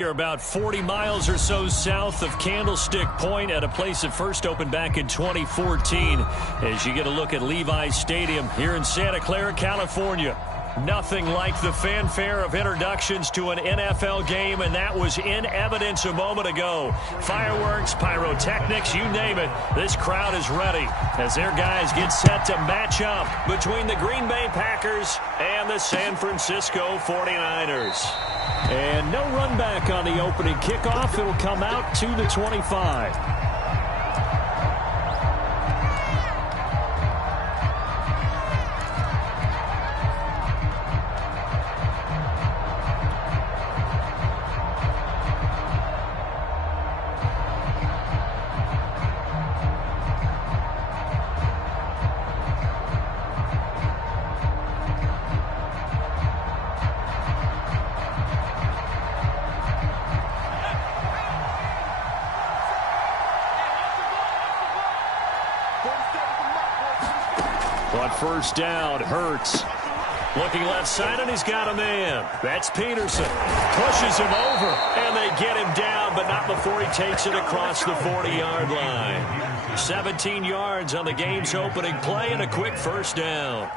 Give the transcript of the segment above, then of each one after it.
You're about 40 miles or so south of Candlestick Point at a place that first opened back in 2014 as you get a look at Levi's Stadium here in Santa Clara, California. Nothing like the fanfare of introductions to an NFL game, and that was in evidence a moment ago. Fireworks, pyrotechnics, you name it, this crowd is ready as their guys get set to match up between the Green Bay Packers and the San Francisco 49ers. And no run back on the opening kickoff. It'll come out to the 25. On first down, Hurts. Looking left side, and he's got a man. That's Peterson. Pushes him over, and they get him down, but not before he takes it across the 40-yard line. 17 yards on the game's opening play and a quick first down.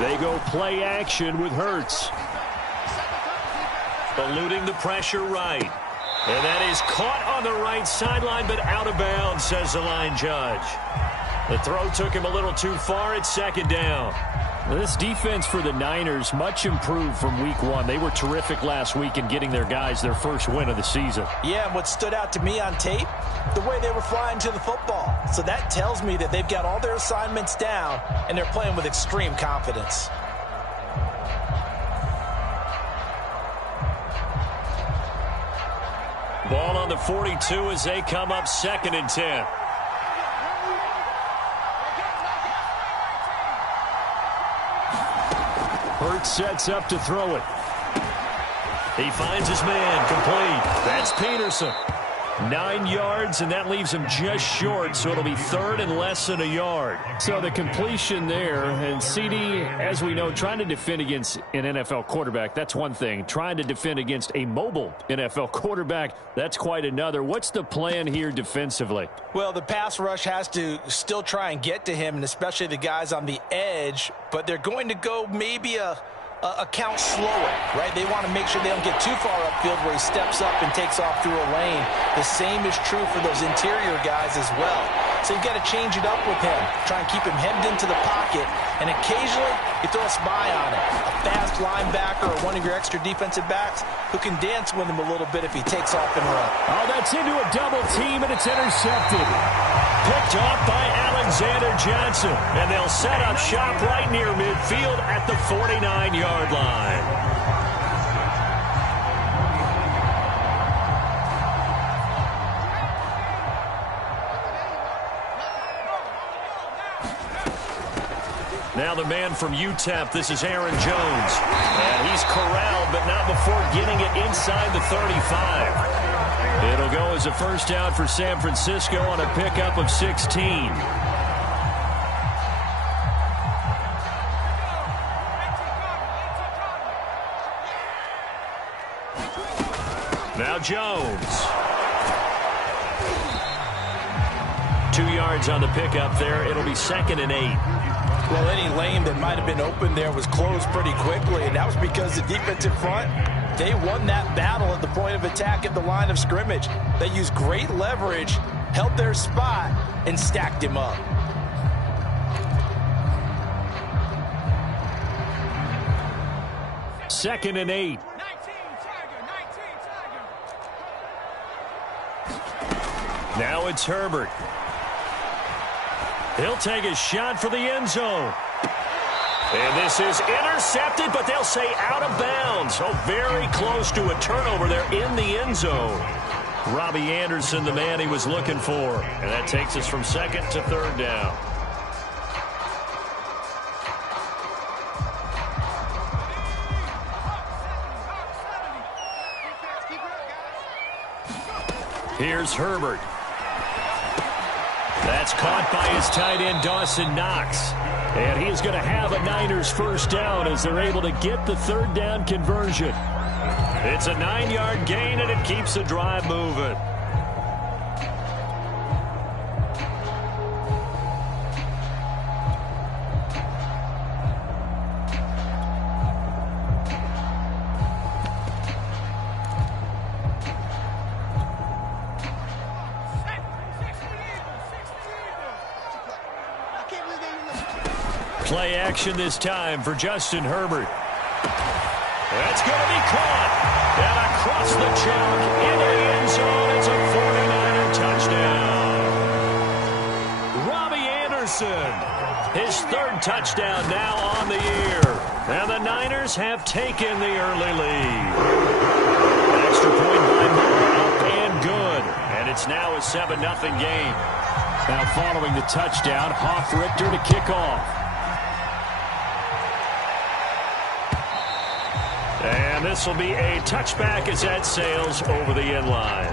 They go play action with Hurts. Eluding the pressure right. And that is caught on the right sideline, but out of bounds, says the line judge. The throw took him a little too far. It's second down. This defense for the Niners, much improved from week one. They were terrific last week in getting their guys their first win of the season. Yeah, and what stood out to me on tape, the way they were flying to the football. So that tells me that they've got all their assignments down, and they're playing with extreme confidence. Ball on the 42 as they come up 2nd and 10. Hurts sets up to throw it. He finds his man, complete. That's Peterson. 9 yards, and that leaves him just short, so it'll be 3rd and less than a yard. So the completion there, and CD, as we know, trying to defend against an NFL quarterback, that's one thing. Trying to defend against a mobile NFL quarterback, that's quite another. What's the plan here defensively? Well, the pass rush has to still try and get to him, and especially the guys on the edge, but they're going to go maybe a count slower, right? They want to make sure they don't get too far upfield where he steps up and takes off through a lane. The same is true for those interior guys as well. So you've got to change it up with him. Try and keep him hemmed into the pocket, and occasionally you throw a spy on it. A fast linebacker or one of your extra defensive backs who can dance with him a little bit if he takes off and run. Oh, that's into a double team, and it's intercepted. Picked off by Alexander Johnson, and they'll set up shop right near midfield at the 49-yard line. Now the man from UTEP, this is Aaron Jones. And he's corralled, but not before getting it inside the 35. It'll go as a first down for San Francisco on a pickup of 16. Now Jones. 2 yards on the pickup there. It'll be 2nd and 8. Well, any lane that might have been open there was closed pretty quickly, and that was because the defensive front, they won that battle at the point of attack at the line of scrimmage. They used great leverage, held their spot, and stacked him up. Second and 8. Now it's Herbert. He'll take a shot for the end zone. And this is intercepted, but they'll say out of bounds. Oh, very close to a turnover there in the end zone. Robbie Anderson, the man he was looking for. And that takes us from 2nd to 3rd down. Here's Herbert. That's caught by his tight end, Dawson Knox. And he's going to have a Niners first down as they're able to get the third down conversion. It's a 9-yard gain, and it keeps the drive moving. Play action this time for Justin Herbert. That's going to be caught. And across the chalk into the end zone. It's a 49er touchdown. Robbie Anderson, his third touchdown now on the year. And the Niners have taken the early lead. An extra point by Moore, up and good. And it's now a 7-0 game. Now following the touchdown, Hoff-Richter to kick off. And this will be a touchback as that sails over the end line.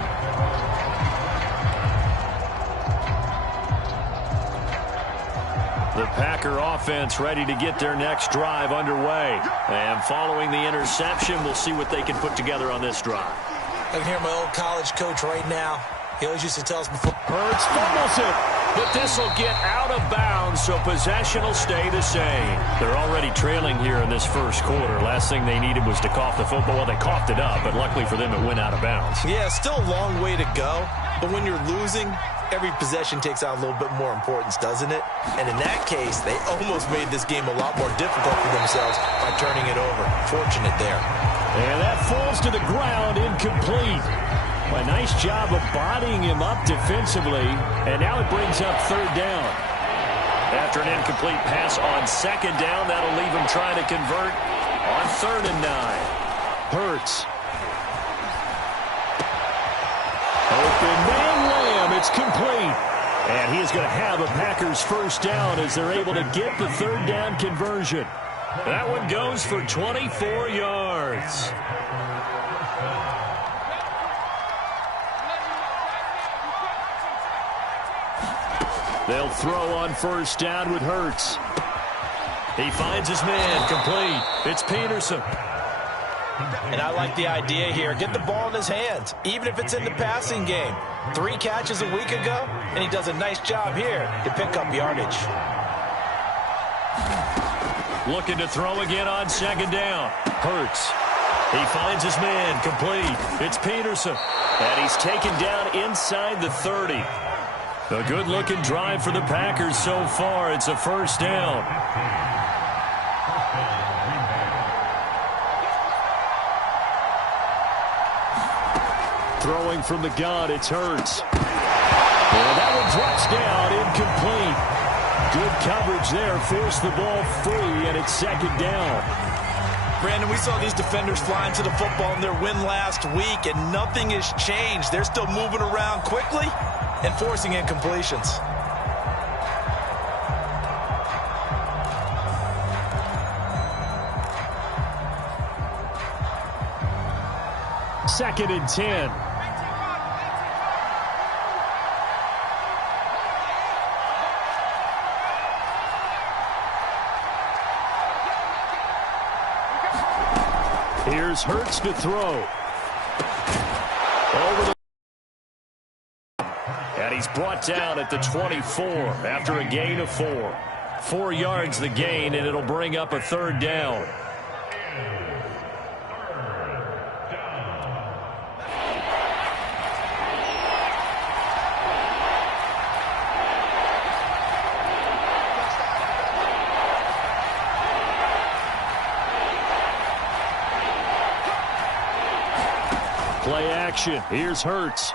The Packer offense ready to get their next drive underway. And following the interception, we'll see what they can put together on this drive. I can hear my old college coach right now. He always used to tell us before. Hurts fumbles it, but this will get out of bounds, so possession will stay the same. They're already trailing here in this first quarter. Last thing they needed was to cough the football. Well, they coughed it up, but luckily for them, it went out of bounds. Yeah, still a long way to go, but when you're losing, every possession takes on a little bit more importance, doesn't it? And in that case, they almost made this game a lot more difficult for themselves by turning it over. Fortunate there. And that falls to the ground, incomplete. A nice job of bodying him up defensively, and now it brings up third down. After an incomplete pass on second down, that'll leave him trying to convert on 3rd and 9. Hurts. Open man Lamb, it's complete. And he is going to have a Packers first down as they're able to get the third down conversion. That one goes for 24 yards. They'll throw on first down with Hurts. He finds his man, complete. It's Peterson. And I like the idea here. Get the ball in his hands, even if it's in the passing game. 3 catches a week ago, and he does a nice job here to pick up yardage. Looking to throw again on second down. Hurts. He finds his man, complete. It's Peterson. And he's taken down inside the 30. A good-looking drive for the Packers so far. It's a first down. Throwing from the gun, it's Hurts. And that one drops down, incomplete. Good coverage there, forced the ball free, and it's second down. Brandon, we saw these defenders flying to the football in their win last week, and nothing has changed. They're still moving around quickly and forcing incompletions. Second and 10. Here's Hurts to throw. Over the and he's brought down at the 24 after a gain of 4. 4 yards the gain, and it'll bring up a third down. Play action. Here's Hurts.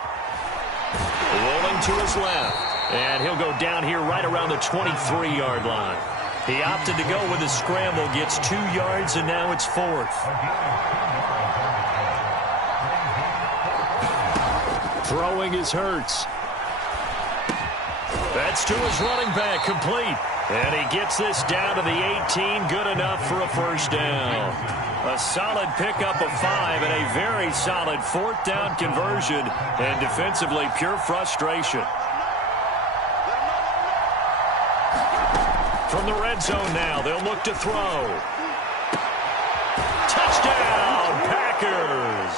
Rolling to his left. And he'll go down here right around the 23-yard line. He opted to go with a scramble, gets 2 yards, and now it's 4th. Throwing is Hurts. That's to his running back, complete. And he gets this down to the 18, good enough for a first down. A solid pickup of 5 and a very solid 4th down conversion, and defensively pure frustration. From the red zone now, they'll look to throw. Touchdown, Packers!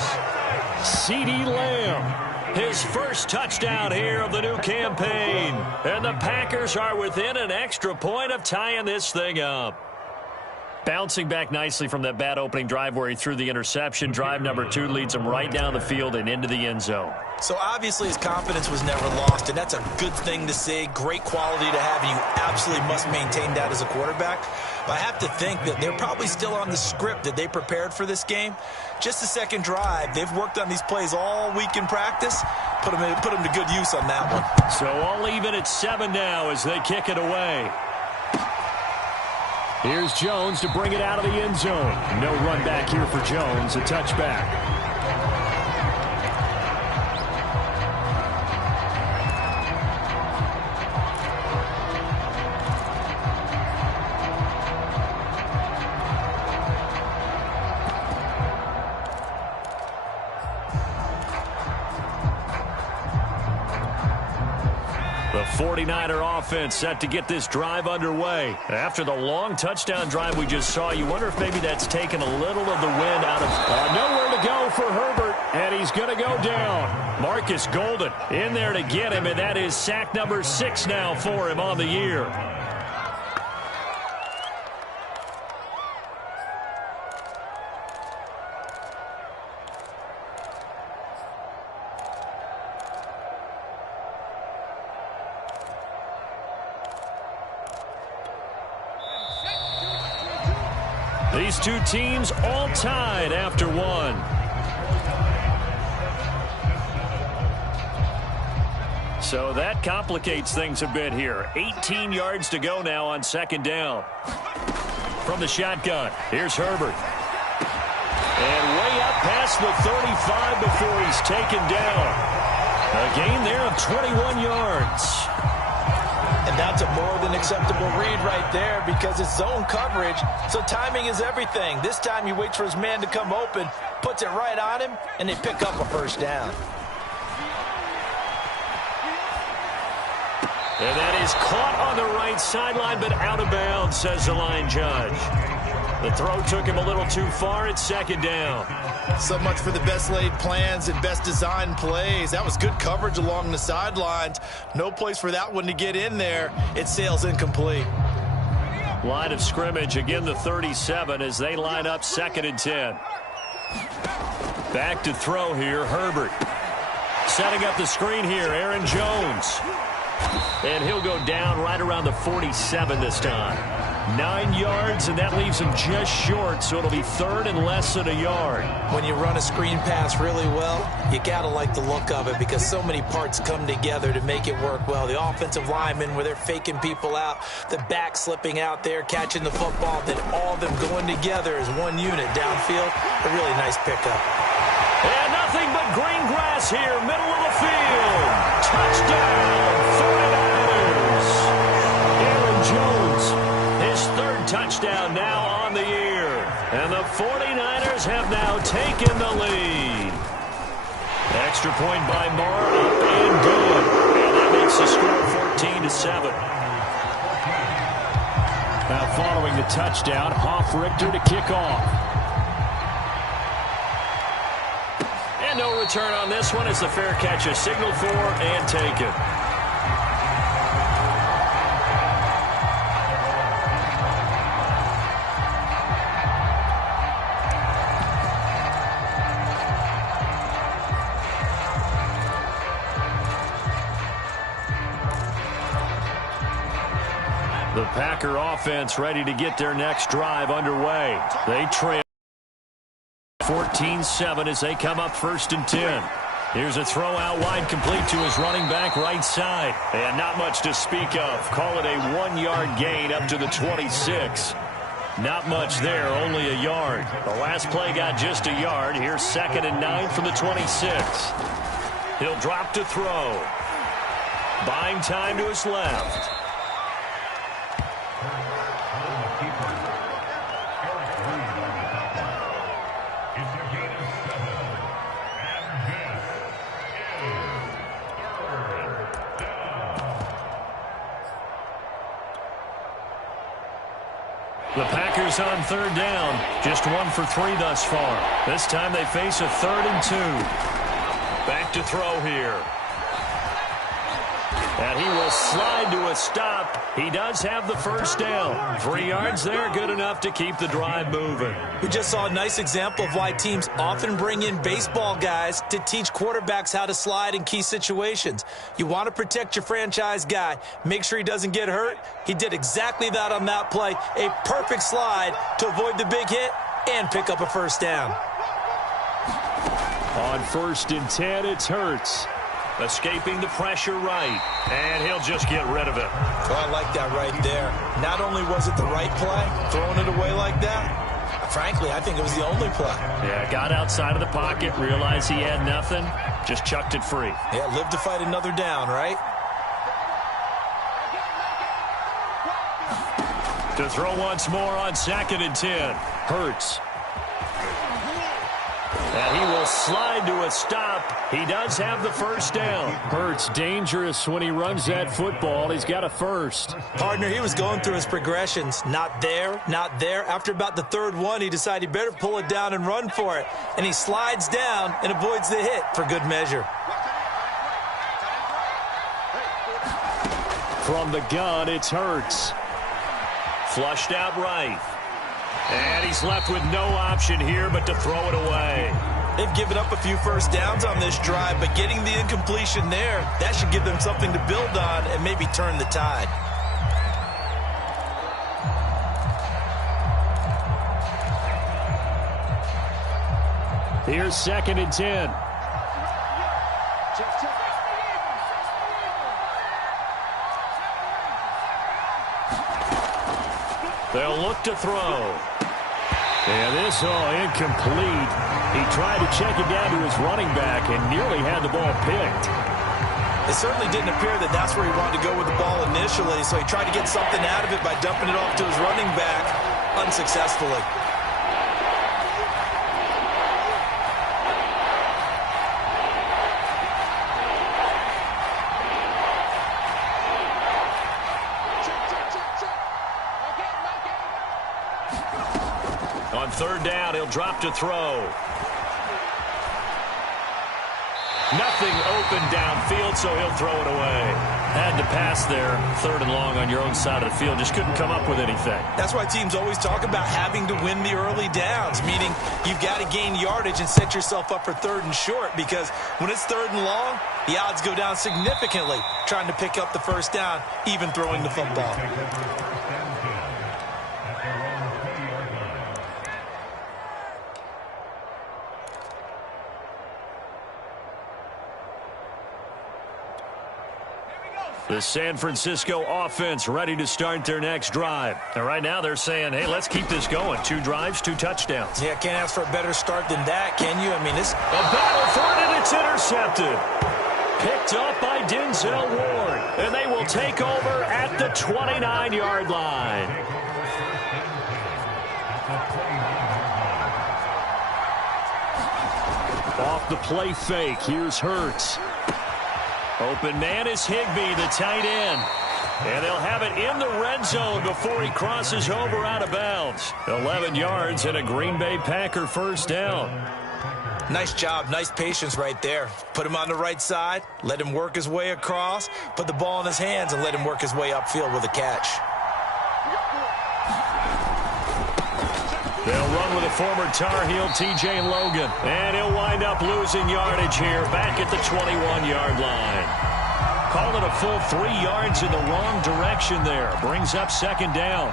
CeeDee Lamb, his first touchdown here of the new campaign. And the Packers are within an extra point of tying this thing up. Bouncing back nicely from that bad opening drive where he threw the interception. Drive number 2 leads him right down the field and into the end zone. So obviously his confidence was never lost, and that's a good thing to see. Great quality to have, and you absolutely must maintain that as a quarterback. But I have to think that they're probably still on the script that they prepared for this game. Just the second drive, they've worked on these plays all week in practice. Put them to good use on that one. So all even at 7 now as they kick it away. Here's Jones to bring it out of the end zone. No run back here for Jones, a touchback. The 49er offense set to get this drive underway. After the long touchdown drive we just saw, you wonder if maybe that's taken a little of the wind out of... nowhere to go for Herbert, and he's going to go down. Marcus Golden in there to get him, and that is sack number 6 now for him on the year. These two teams all tied after 1. So that complicates things a bit here. 18 yards to go now on 2nd down. From the shotgun, here's Herbert. And way up past the 35 before he's taken down. A gain there of 21 yards. And that's a more than acceptable read right there because it's zone coverage, so timing is everything. This time he waits for his man to come open, puts it right on him, and they pick up a 1st down. And that is caught on the right sideline, but out of bounds, says the line judge. The throw took him a little too far at 2nd down. So much for the best laid plans and best designed plays. That was good coverage along the sidelines. No place for that one to get in there. It sails incomplete. Line of scrimmage, again the 37 as they line up 2nd and 10. Back to throw here, Herbert. Setting up the screen here, Aaron Jones. And he'll go down right around the 47 this time. 9 yards, and that leaves him just short, so it'll be 3rd and less than a yard. When you run a screen pass really well, you got to like the look of it because so many parts come together to make it work well. The offensive linemen, where they're faking people out, the back slipping out there, catching the football, then all of them going together as one unit downfield. A really nice pickup. And nothing but green grass here, middle of the field. Touchdown, 49ers. Aaron Jones, his 3rd touchdown now on the year. And the 49ers have now taken the lead. Extra point by Marr, up and good. And that makes the score 14-7. Now following the touchdown, Hoff-Richter to kick off. No return on this one as the fair catch is signaled for and taken. The Packer offense ready to get their next drive underway. They trail 14-7 as they come up 1st and 10. Here's a throw out wide, complete to his running back right side. And not much to speak of. Call it a 1-yard gain up to the 26. Not much there, only a yard. The last play got just a yard. Here's 2nd and 9 from the 26. He'll drop to throw. Buying time to his left. Packers on third down. Just 1 for 3 thus far. This time they face a 3rd and 2. Back to throw here. And he will slide to a stop. He does have the first down. 3 yards there, good enough to keep the drive moving. We just saw a nice example of why teams often bring in baseball guys to teach quarterbacks how to slide in key situations. You want to protect your franchise guy. Make sure he doesn't get hurt. He did exactly that on that play. A perfect slide to avoid the big hit and pick up a first down. On 1st and 10, it's Hurts. Escaping the pressure right. And he'll just get rid of it. Oh, I like that right there. Not only was it the right play, throwing it away like that, frankly, I think it was the only play. Yeah, got outside of the pocket, realized he had nothing, just chucked it free. Yeah, live to fight another down, right? To throw once more on 2nd and 10. Hurts. And he will slide to a stop. He does have the first down. Hurts dangerous when he runs that football. He's got a first. Partner, he was going through his progressions. Not there, not there. After about the 3rd one, he decided he better pull it down and run for it. And he slides down and avoids the hit for good measure. From the gun, it's Hurts. Flushed out right. And he's left with no option here but to throw it away. They've given up a few first downs on this drive, but getting the incompletion there, that should give them something to build on and maybe turn the tide. Here's 2nd and 10. They'll look to throw. And this incomplete. He tried to check it down to his running back and nearly had the ball picked. It certainly didn't appear that that's where he wanted to go with the ball initially, so he tried to get something out of it by dumping it off to his running back unsuccessfully. On 3rd down, he'll drop to throw. Nothing open downfield, so he'll throw it away. Had to pass there, 3rd and long on your own side of the field. Just couldn't come up with anything. That's why teams always talk about having to win the early downs, meaning you've got to gain yardage and set yourself up for 3rd and short, because when it's 3rd and long, the odds go down significantly trying to pick up the first down, even throwing the football. The San Francisco offense ready to start their next drive. And right now they're saying, hey, let's keep this going. 2 drives, 2 touchdowns. Yeah, can't ask for a better start than that, can you? I mean, this... A battle for it, and it's intercepted. Picked up by Denzel Ward. And they will take over at the 29-yard line. Off the play fake, here's Hurts. Open man is Higbee, the tight end. And they'll have it in the red zone before he crosses over out of bounds. 11 yards and a Green Bay Packer first down. Nice job, nice patience right there. Put him on the right side, let him work his way across, put the ball in his hands, and let him work his way upfield with a catch. They'll run with a former Tar Heel, T.J. Logan. And he'll wind up losing yardage here back at the 21-yard line. Call it a full 3 yards in the wrong direction there. Brings up 2nd down.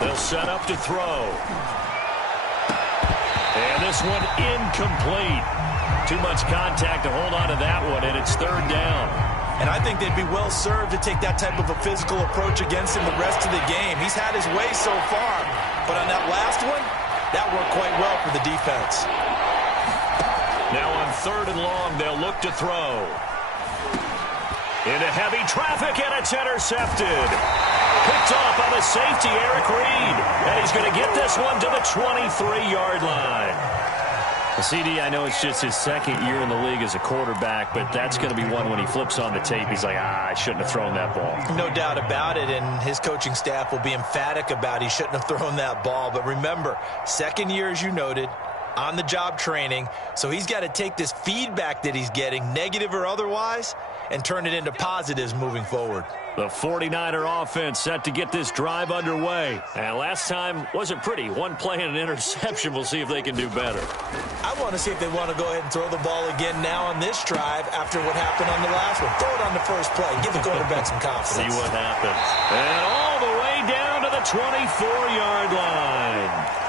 They'll set up to throw. And this one incomplete. Too much contact to hold on to that one, and it's 3rd down. And I think they'd be well served to take that type of a physical approach against him the rest of the game. He's had his way so far, but on that last one, that worked quite well for the defense. Now on 3rd and long, they'll look to throw. Into heavy traffic, and it's intercepted. Picked off on the safety, Eric Reed. And he's going to get this one to the 23-yard line. CD, I know it's just his second year in the league as a quarterback, but that's going to be one when he flips on the tape. He's like, I shouldn't have thrown that ball. No doubt about it, and his coaching staff will be emphatic about he shouldn't have thrown that ball. But remember, second year, as you noted, on-the-job training, so he's got to take this feedback that he's getting, negative or otherwise, and turn it into positives moving forward. The 49er offense set to get this drive underway. And last time wasn't pretty. One play and an interception. We'll see if they can do better. I want to see if they want to go ahead and throw the ball again now on this drive after what happened on the last one. Throw it on the first play. Give the quarterback some confidence. See what happens. And all the way down to the 24-yard line.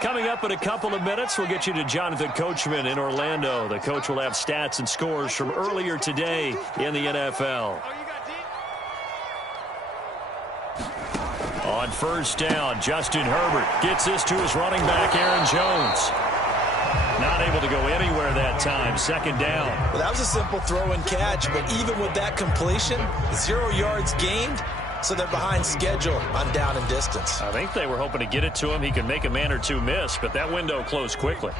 Coming up in a couple of minutes, we'll get you to Jonathan Coachman in Orlando. The coach will have stats and scores from earlier today in the NFL. On first down, Justin Herbert gets this to his running back, Aaron Jones. Not able to go anywhere that time. Second down. Well, that was a simple throw and catch, but even with that completion, 0 yards gained. So they're behind schedule on down and distance. I think they were hoping to get it to him. He could make a man or two miss, but that window closed quickly.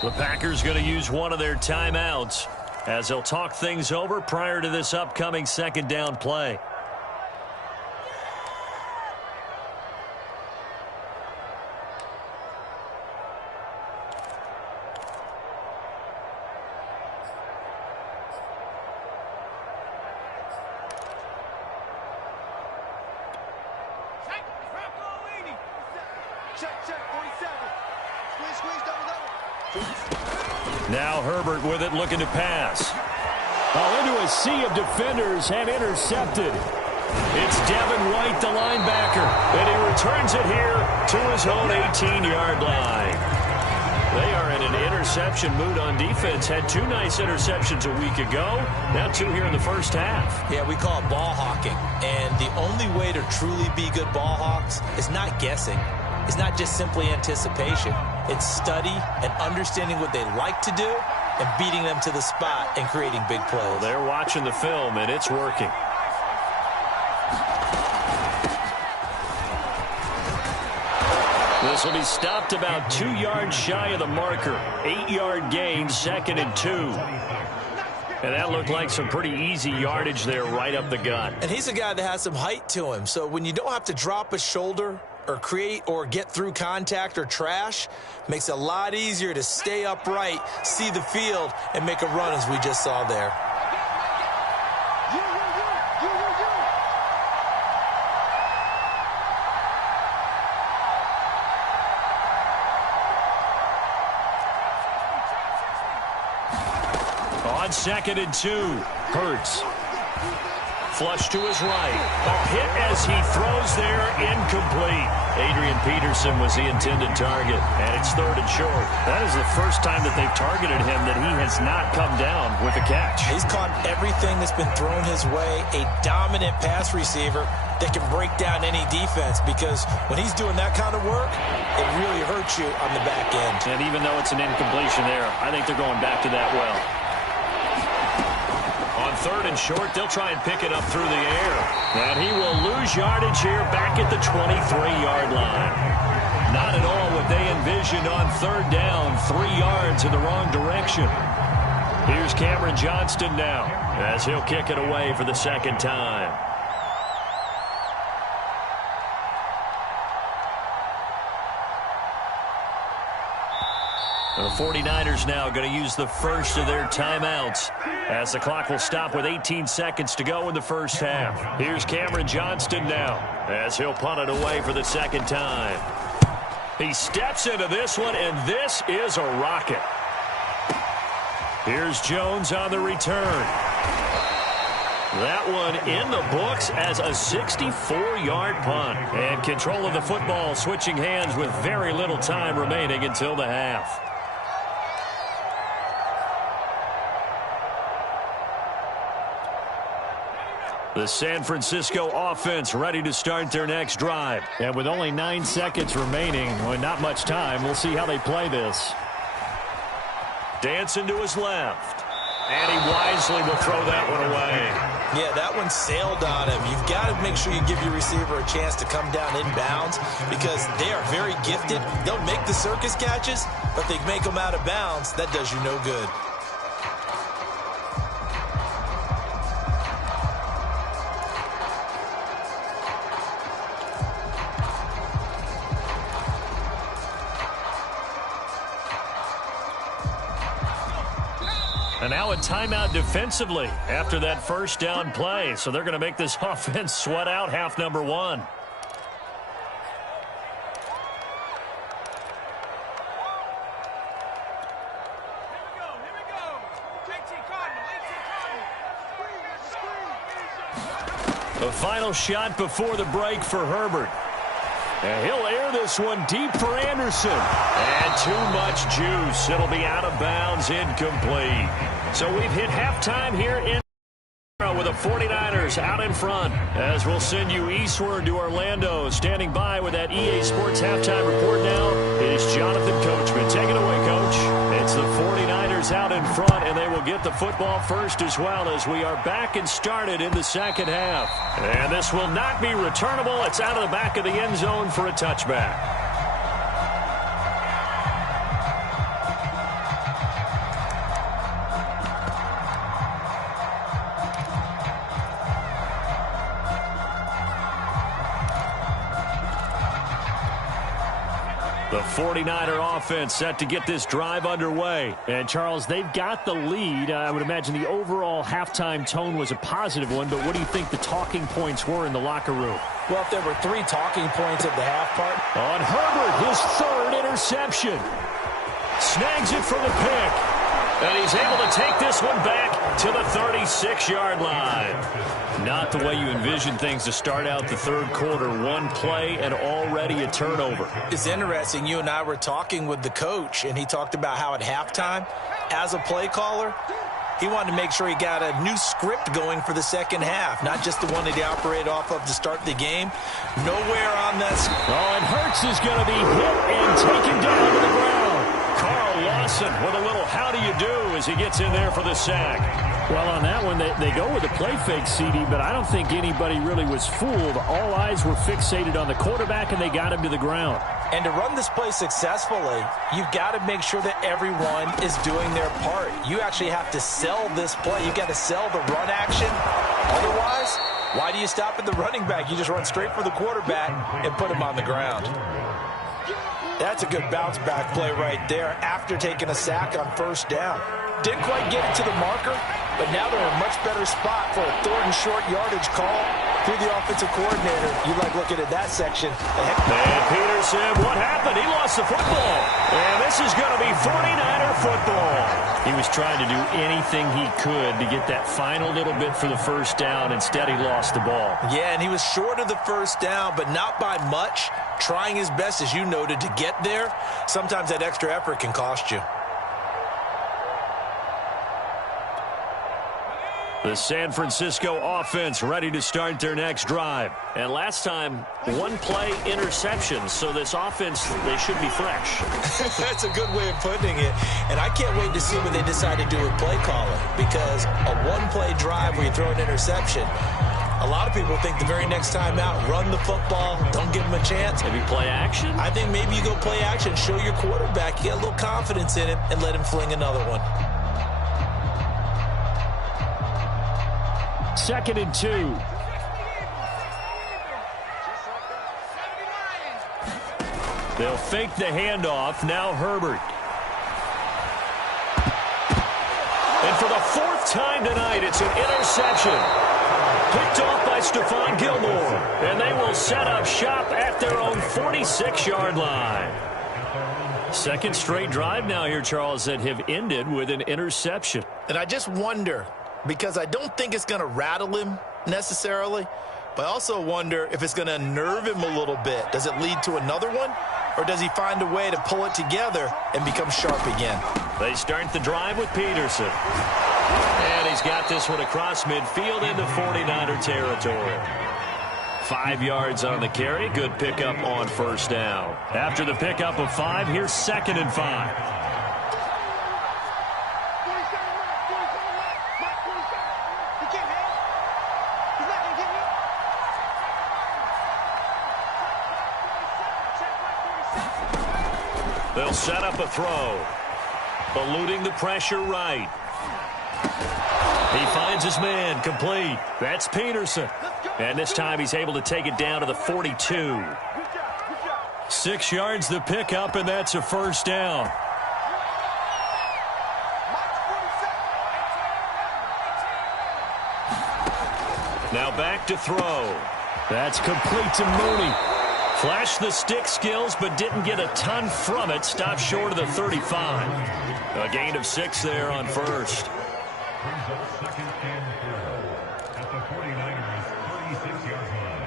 The Packers going to use one of their timeouts as they'll talk things over prior to this upcoming second down play. Now Herbert with it, looking to pass. Into a sea of defenders and intercepted. It's Devin White, the linebacker, and he returns it here to his own 18-yard line. They are in an interception mood on defense. Had 2 nice interceptions a week ago. Now 2 here in the first half. Yeah, we call it ball hawking. And the only way to truly be good ball hawks is not guessing. It's not just simply anticipation. It's study and understanding what they like to do and beating them to the spot and creating big plays. Well, they're watching the film, and it's working. This will be stopped about 2 yards shy of the marker. 8-yard gain, 2nd and 2. And that looked like some pretty easy yardage there right up the gut. And he's a guy that has some height to him. So when you don't have to drop a shoulder or create or get through contact or trash, makes it a lot easier to stay upright, see the field, and make a run as we just saw there. On 2nd and 2, Hurts. Flush to his right. A hit as he throws there, incomplete. Adrian Peterson was the intended target, and it's 3rd and short. That is the first time that they've targeted him that he has not come down with a catch. He's caught everything that's been thrown his way, a dominant pass receiver that can break down any defense, because when he's doing that kind of work, it really hurts you on the back end. And even though it's an incompletion there, I think they're going back to that well. On 3rd and short, they'll try and pick it up through the air. And he will lose yardage here back at the 23-yard line. Not at all what they envisioned on 3rd down, 3 yards in the wrong direction. Here's Cameron Johnston now as he'll kick it away for the 2nd time. The 49ers now going to use the first of their timeouts as the clock will stop with 18 seconds to go in the first half. Here's Cameron Johnston now as he'll punt it away for the 2nd time. He steps into this one, and this is a rocket. Here's Jones on the return. That one in the books as a 64-yard punt. And control of the football switching hands with very little time remaining until the half. The San Francisco offense ready to start their next drive. And with only 9 seconds remaining, well, not much time, we'll see how they play this. Dancing to his left. And he wisely will throw that one away. Yeah, that one sailed on him. You've got to make sure you give your receiver a chance to come down inbounds because they are very gifted. They'll make the circus catches, but they make them out of bounds. That does you no good. And now a timeout defensively after that first down play. So they're going to make this offense sweat out half number one. The final shot before the break for Herbert. And he'll air this one deep for Anderson. And too much juice. It'll be out of bounds, incomplete. So we've hit halftime here in with the 49ers out in front. As we'll send you eastward to Orlando. Standing by with that EA Sports halftime report now, it is Jonathan Coachman. Take it away, Coach. It's the 49ers out in front, and they will get the football first as well as we are back and started in the second half. And this will not be returnable. It's out of the back of the end zone for a touchback. The 49er offense set to get this drive underway. And, Charles, they've got the lead. I would imagine the overall halftime tone was a positive one, but what do you think the talking points were in the locker room? Well, if there were 3 talking points at the half part. On Herbert, his third interception. Snags it for the pick. And he's able to take this one back to the 36-yard line. Not the way you envision things to start out the third quarter. One play and already a turnover. It's interesting. You and I were talking with the coach, and he talked about how at halftime, as a play caller, he wanted to make sure he got a new script going for the second half, not just the one that he operated off of to start the game. Nowhere on that. Oh, and Hurts is going to be hit and taken down to the ground. Carl Lawson with a little how do you do as he gets in there for the sack. Well, on that one, they go with the play fake, CD, but I don't think anybody really was fooled. All eyes were fixated on the quarterback, and they got him to the ground. And to run this play successfully, you've got to make sure that everyone is doing their part. You actually have to sell this play. You've got to sell the run action. Otherwise, why do you stop at the running back? You just run straight for the quarterback and put him on the ground. That's a good bounce back play right there after taking a sack on first down. Didn't quite get it to the marker, but now they're in a much better spot for a third and short yardage call through the offensive coordinator. You like looking at that section. And Peterson, what happened? He lost the football. And this is going to be 49er football. He was trying to do anything he could to get that final little bit for the first down. Instead, he lost the ball. Yeah, and he was short of the first down, but not by much. Trying his best, as you noted, to get there. Sometimes that extra effort can cost you. The San Francisco offense ready to start their next drive. And last time, one play interception. So this offense, they should be fresh. That's a good way of putting it. And I can't wait to see what they decide to do with play calling. Because a one-play drive where you throw an interception, a lot of people think the very next time out, run the football, don't give him a chance. Maybe play action? I think maybe you go play action, show your quarterback, you get a little confidence in him, and let him fling another one. 2nd and 2. They'll fake the handoff. Now Herbert. And for the 4th time tonight, it's an interception. Picked off by Stephon Gilmore. And they will set up shop at their own 46-yard line. Second straight drive now here, Charles, that have ended with an interception. And I just wonder, because I don't think it's going to rattle him necessarily, but I also wonder if it's going to unnerve him a little bit. Does it lead to another one? Or does he find a way to pull it together and become sharp again? They start the drive with Peterson. And he's got this one across midfield into 49er territory. 5 yards on the carry. Good pickup on first down. After the pickup of 5, here's 2nd and 5. They'll set up a throw. Eluding the pressure right. He finds his man, complete. That's Peterson. And this time he's able to take it down to the 42. 6 yards the pickup, and that's a first down. Now back to throw. That's complete to Mooney. Flashed the stick skills, but didn't get a ton from it. Stopped short of the 35. A gain of 6 there on first. Second and 4 at the 49ers, 36-yard line.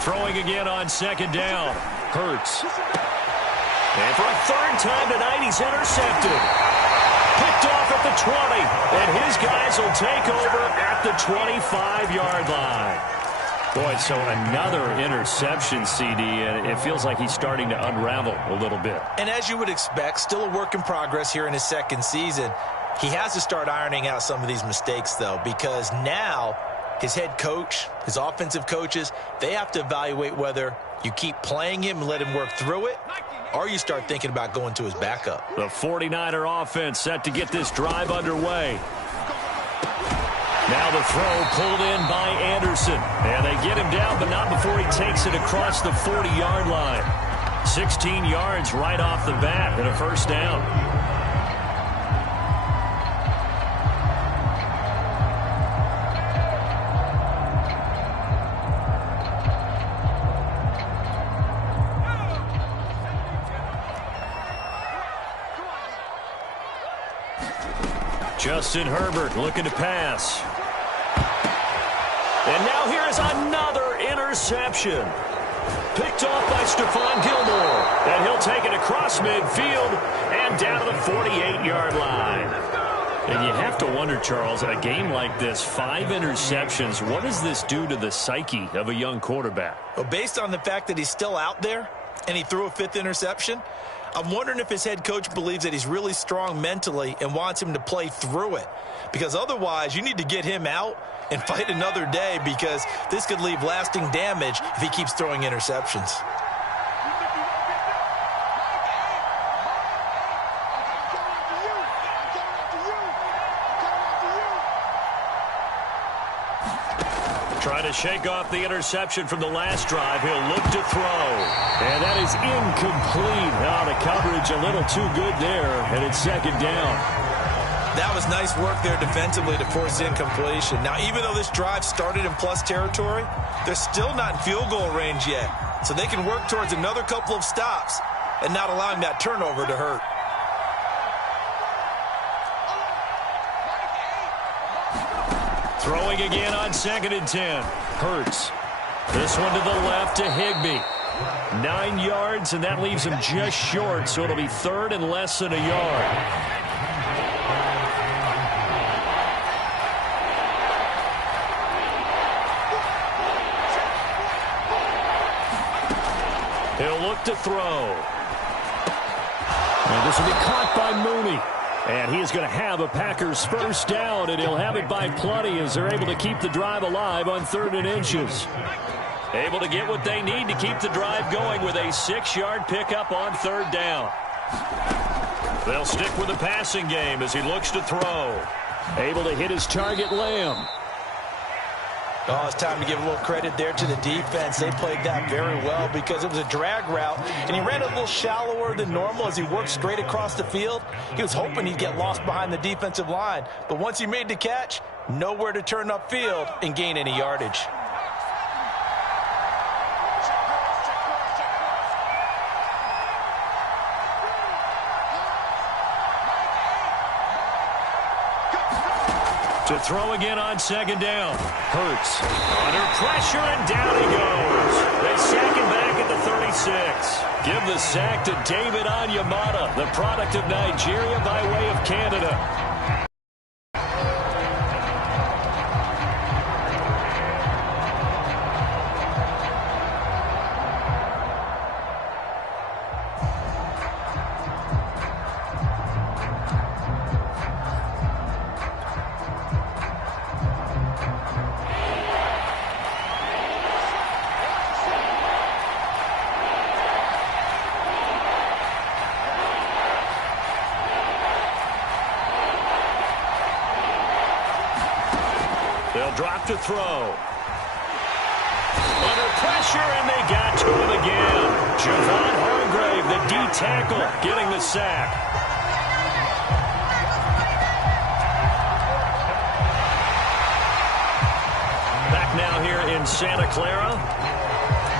Throwing again on 2nd down. Hurts. And for a 3rd time tonight, he's intercepted. Picked off at the 20, and his guys will take over at the 25-yard line. Boy, so another interception, CD, and it feels like he's starting to unravel a little bit. And as you would expect, still a work in progress here in his 2nd season. He has to start ironing out some of these mistakes, though, because now his head coach, his offensive coaches, they have to evaluate whether you keep playing him and let him work through it, or you start thinking about going to his backup. The 49er offense set to get this drive underway. Now the throw pulled in by Anderson. And they get him down, but not before he takes it across the 40-yard line. 16 yards right off the bat and a first down. Justin Herbert looking to pass. And now here's another interception. Picked off by Stephon Gilmore. And he'll take it across midfield and down to the 48-yard line. And you have to wonder, Charles, a game like this, 5 interceptions, what does this do to the psyche of a young quarterback? Well, based on the fact that he's still out there and he threw a 5th interception, I'm wondering if his head coach believes that he's really strong mentally and wants him to play through it. Because otherwise, you need to get him out and fight another day, because this could leave lasting damage if he keeps throwing interceptions. Trying to shake off the interception from the last drive. He'll look to throw. And that is incomplete. Oh, the coverage a little too good there, and it's 2nd down. That was nice work there defensively to force incompletion. Now, even though this drive started in plus territory, they're still not in field goal range yet. So they can work towards another couple of stops and not allowing that turnover to hurt. Throwing again on 2nd and 10. Hurts. This one to the left to Higbee. 9 yards, and that leaves him just short, so it'll be 3rd and less than a yard. He'll look to throw. And this will be caught by Mooney. And he is going to have a Packers first down, and he'll have it by plenty as they're able to keep the drive alive on 3rd and inches. Able to get what they need to keep the drive going with a 6-yard pickup on 3rd down. They'll stick with the passing game as he looks to throw. Able to hit his target, Lamb. Oh, it's time to give a little credit there to the defense. They played that very well because it was a drag route, and he ran a little shallower than normal as he worked straight across the field. He was hoping he'd get lost behind the defensive line, but once he made the catch, nowhere to turn upfield and gain any yardage. To throw again on second down. Hurts. Under pressure, and down he goes. They sack him back at the 36. Give the sack to David Onyemata, the product of Nigeria by way of Canada. They'll drop to throw. Under pressure, and they got to him again. Javon Hargrave, the D tackle, getting the sack. Back now here in Santa Clara.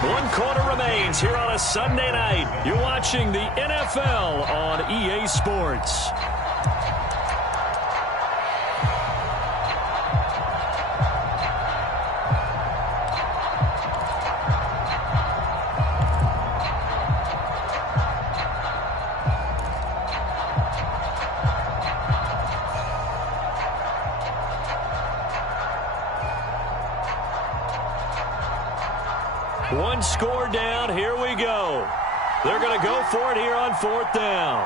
1 quarter remains here on a Sunday night. You're watching the NFL on EA Sports. One score down. Here we go. They're going to go for it here on 4th down.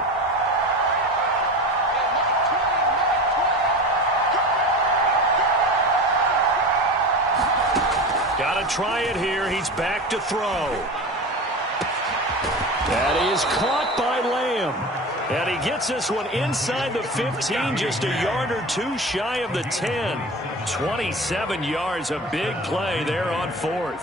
Got to try it here. He's back to throw. That is caught by Lamb. And he gets this one inside the 15, just a yard or two shy of the 10. 27 yards, a big play there on 4th.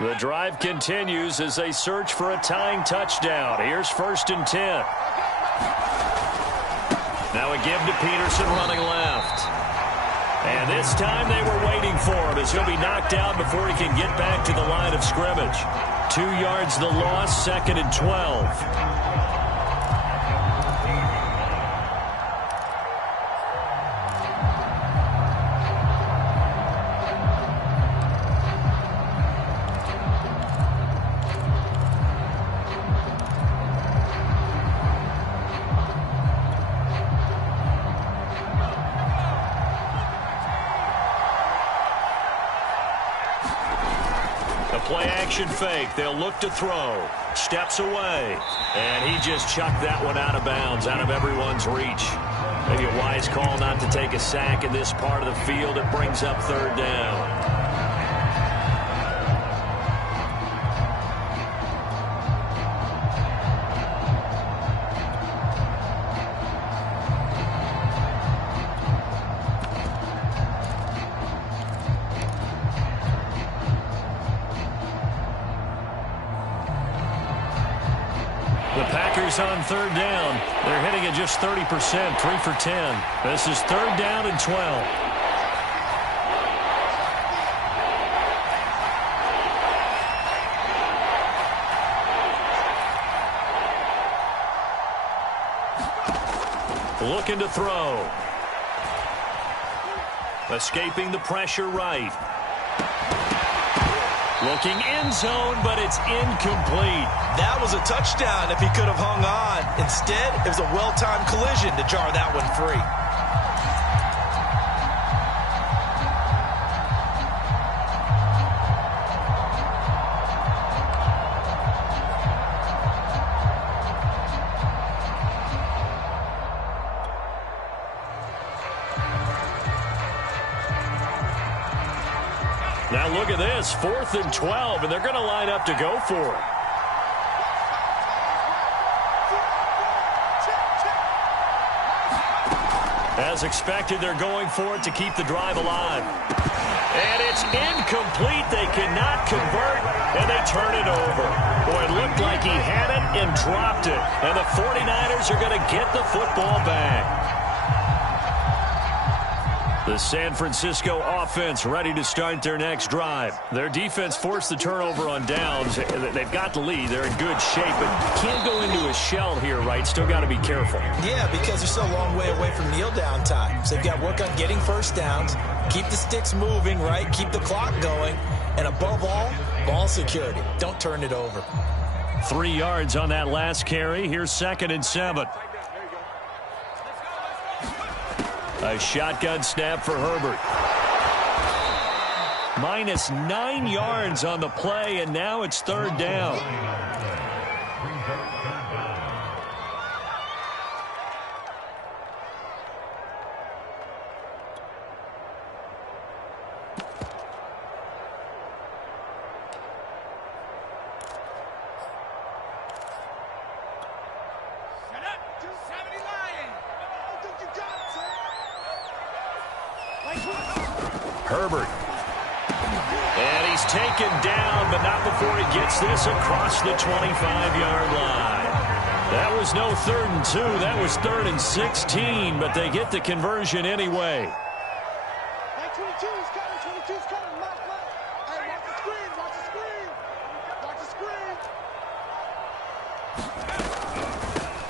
The drive continues as they search for a tying touchdown. Here's 1st and 10. Now a give to Peterson running left. And this time they were waiting for him as he'll be knocked out before he can get back to the line of scrimmage. 2 yards the loss, 2nd and 12. Play-action fake. They'll look to throw. Steps away. And he just chucked that one out of bounds, out of everyone's reach. Maybe a wise call not to take a sack in this part of the field. It brings up 3rd down. On 3rd down. They're hitting at just 30%, 3 for 10. This is 3rd down and 12. Looking to throw. Escaping the pressure right. Looking end zone, but it's incomplete. That was a touchdown if he could have hung on. Instead, it was a well-timed collision to jar that one free. Now look at this, 4th and 12, and they're going to line up to go for it. As expected, they're going for it to keep the drive alive. And it's incomplete. They cannot convert, and they turn it over. Boy, it looked like he had it and dropped it. And the 49ers are going to get the football back. The San Francisco offense ready to start their next drive. Their defense forced the turnover on downs. They've got the lead. They're in good shape, but can't go into a shell here, right? Still got to be careful. Yeah, because they're still a long way away from kneel down time. So they've got to work on getting first downs, keep the sticks moving, right? Keep the clock going, and above all, ball security. Don't turn it over. 3 yards on that last carry. Here's 2nd and 7. A shotgun snap for Herbert. -9 yards on the play, and now it's 3rd down. Herbert. And he's taken down, but not before he gets this across the 25-yard line. That was no 3rd and 2. That was 3rd and 16, but they get the conversion anyway. 22's coming. 22's coming. Mark. Hey, watch the screen. Watch the screen. Watch the screen.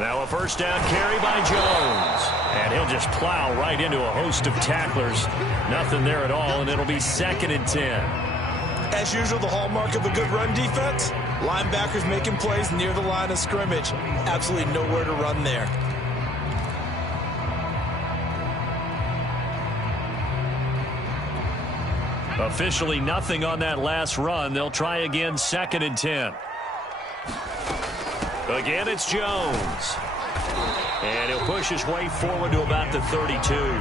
Now a first down carry by Jones. And he'll just plow right into a host of tacklers. Nothing there at all, and it'll be 2nd and 10. As usual, the hallmark of a good run defense, linebackers making plays near the line of scrimmage. Absolutely nowhere to run there. Officially nothing on that last run. They'll try again, 2nd and 10. Again, it's Jones. And he'll push his way forward to about the 32.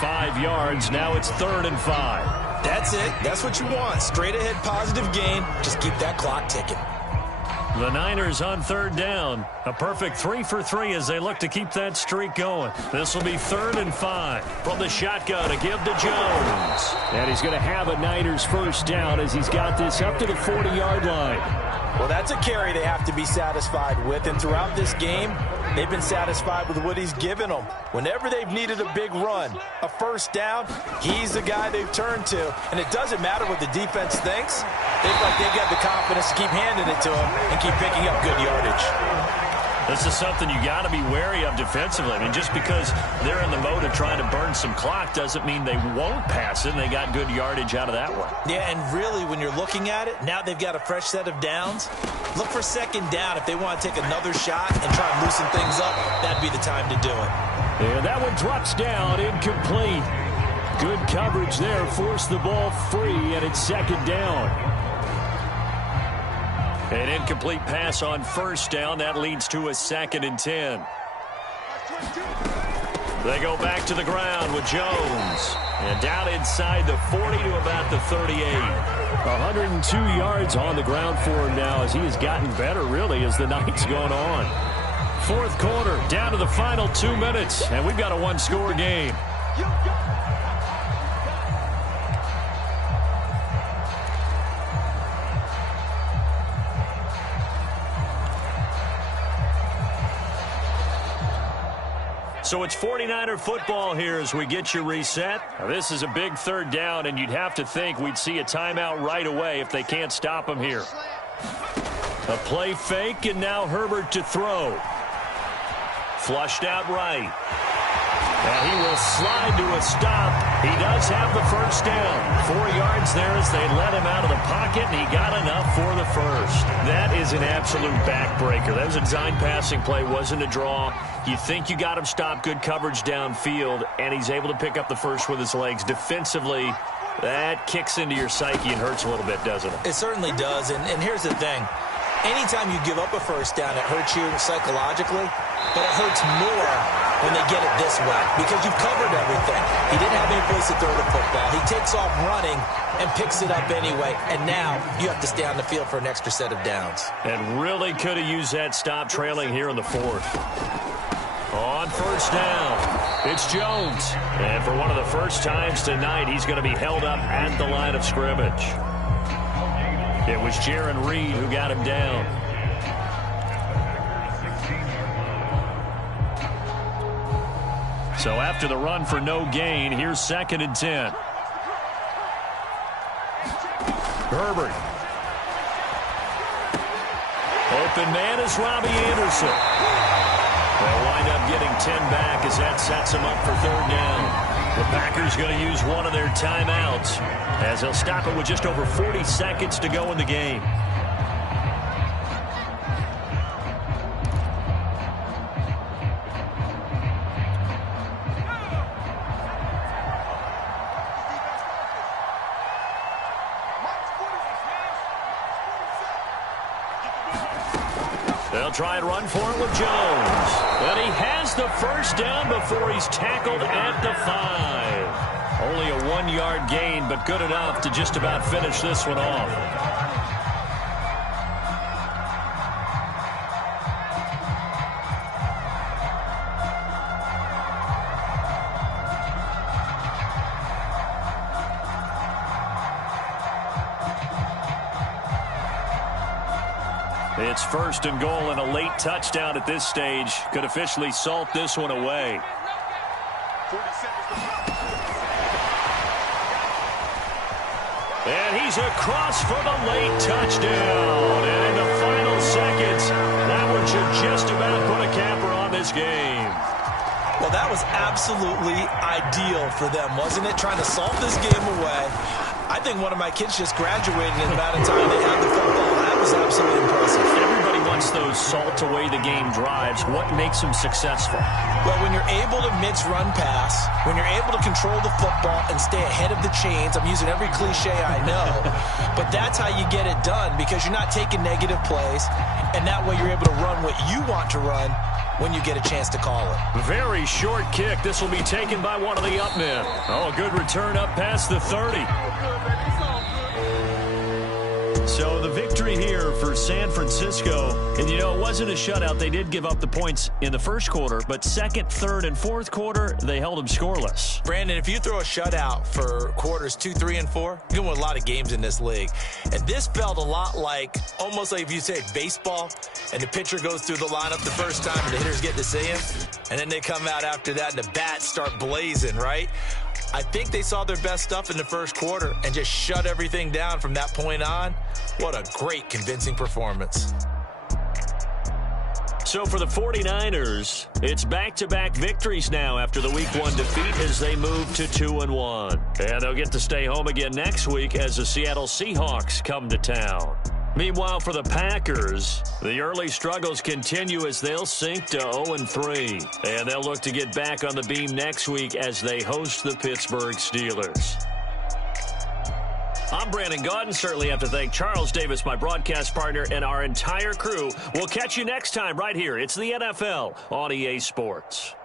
5 yards. Now it's 3rd and 5. That's it. That's what you want. Straight ahead, positive gain. Just keep that clock ticking. The Niners on 3rd down. A perfect 3 for 3 as they look to keep that streak going. This will be 3rd and 5. From the shotgun to give to Jones. And he's going to have a Niners first down as he's got this up to the 40-yard line. Well, that's a carry they have to be satisfied with, and throughout this game, they've been satisfied with what he's given them. Whenever they've needed a big run, a first down, he's the guy they've turned to. And it doesn't matter what the defense thinks. They feel like they've got the confidence to keep handing it to him and keep picking up good yardage. This is something you got to be wary of defensively. I mean, just because they're in the mode of trying to burn some clock doesn't mean they won't pass it, and they got good yardage out of that one. Yeah, and really, when you're looking at it, now they've got a fresh set of downs. Look for 2nd down. If they want to take another shot and try and loosen things up, that'd be the time to do it. And that one drops down, incomplete. Good coverage there, forced the ball free, and it's 2nd down. An incomplete pass on first down. That leads to a 2nd and 10. They go back to the ground with Jones. And down inside the 40 to about the 38. 102 yards on the ground for him now as he has gotten better, really, as the night's gone on. 4th quarter, down to the final 2 minutes. And we've got a one-score game. So it's 49er football here as we get you reset. Now, this is a big 3rd down, and you'd have to think we'd see a timeout right away if they can't stop him here. A play fake, and now Herbert to throw. Flushed out right. And he will slide to a stop. He does have the first down. 4 yards there as they let him out of the pocket, and he got enough for the first. That is an absolute backbreaker. That was a design passing play, wasn't a draw. You think you got him stopped, good coverage downfield, and he's able to pick up the first with his legs. Defensively, that kicks into your psyche and hurts a little bit, doesn't it? It certainly does, and here's the thing. Anytime you give up a first down, it hurts you psychologically, but it hurts more when they get it this way because you've covered everything. He didn't have any place to throw the football. He takes off running and picks it up anyway, and now you have to stay on the field for an extra set of downs. And really could have used that stop trailing here in the 4th. On first down, it's Jones. And for one of the first times tonight, he's going to be held up at the line of scrimmage. It was Jaron Reed who got him down. So after the run for no gain, here's 2nd and 10. Herbert. Open man is Robbie Anderson. They'll wind up getting 10 back as that sets them up for 3rd down. The Packers going to use one of their timeouts as they'll stop it with just over 40 seconds to go in the game. They'll try and run for it with Jones. And he has the 1st down before he's tackled at the 5. Only a 1-yard gain, but good enough to just about finish this one off. It's 1st and goal, and a late touchdown at this stage could officially salt this one away. And he's across for the late touchdown. And in the final seconds, that one should just about put a capper on this game. Well, that was absolutely ideal for them, wasn't it? Trying to salt this game away. I think one of my kids just graduated in the amount of time they had the football. That was absolutely impressive. Everybody wants those salt away the game drives. What makes them successful? Well, when you're able to mix run pass, when you're able to control the football and stay ahead of the chains, I'm using every cliche I know, but that's how you get it done because you're not taking negative plays, and that way you're able to run what you want to run when you get a chance to call it. Very short kick. This will be taken by one of the up men. Oh, a good return up past the 30. So the victory here for San Francisco, and you know, it wasn't a shutout. They did give up the points in the 1st quarter, but 2nd, 3rd, and 4th quarter, they held them scoreless. Brandon, if you throw a shutout for quarters 2, 3, and 4, you're going to win a lot of games in this league. And this felt a lot like, almost like if you say baseball, and the pitcher goes through the lineup the first time, and the hitters get to see him, and then they come out after that, and the bats start blazing, right? I think they saw their best stuff in the 1st quarter and just shut everything down from that point on. What a great, convincing performance. So for the 49ers, it's back-to-back victories now after the Week 1 defeat as they move to 2-1. And they'll get to stay home again next week as the Seattle Seahawks come to town. Meanwhile, for the Packers, the early struggles continue as they'll sink to 0-3. And they'll look to get back on the beam next week as they host the Pittsburgh Steelers. I'm Brandon Gaudin. Certainly have to thank Charles Davis, my broadcast partner, and our entire crew. We'll catch you next time right here. It's the NFL on EA Sports.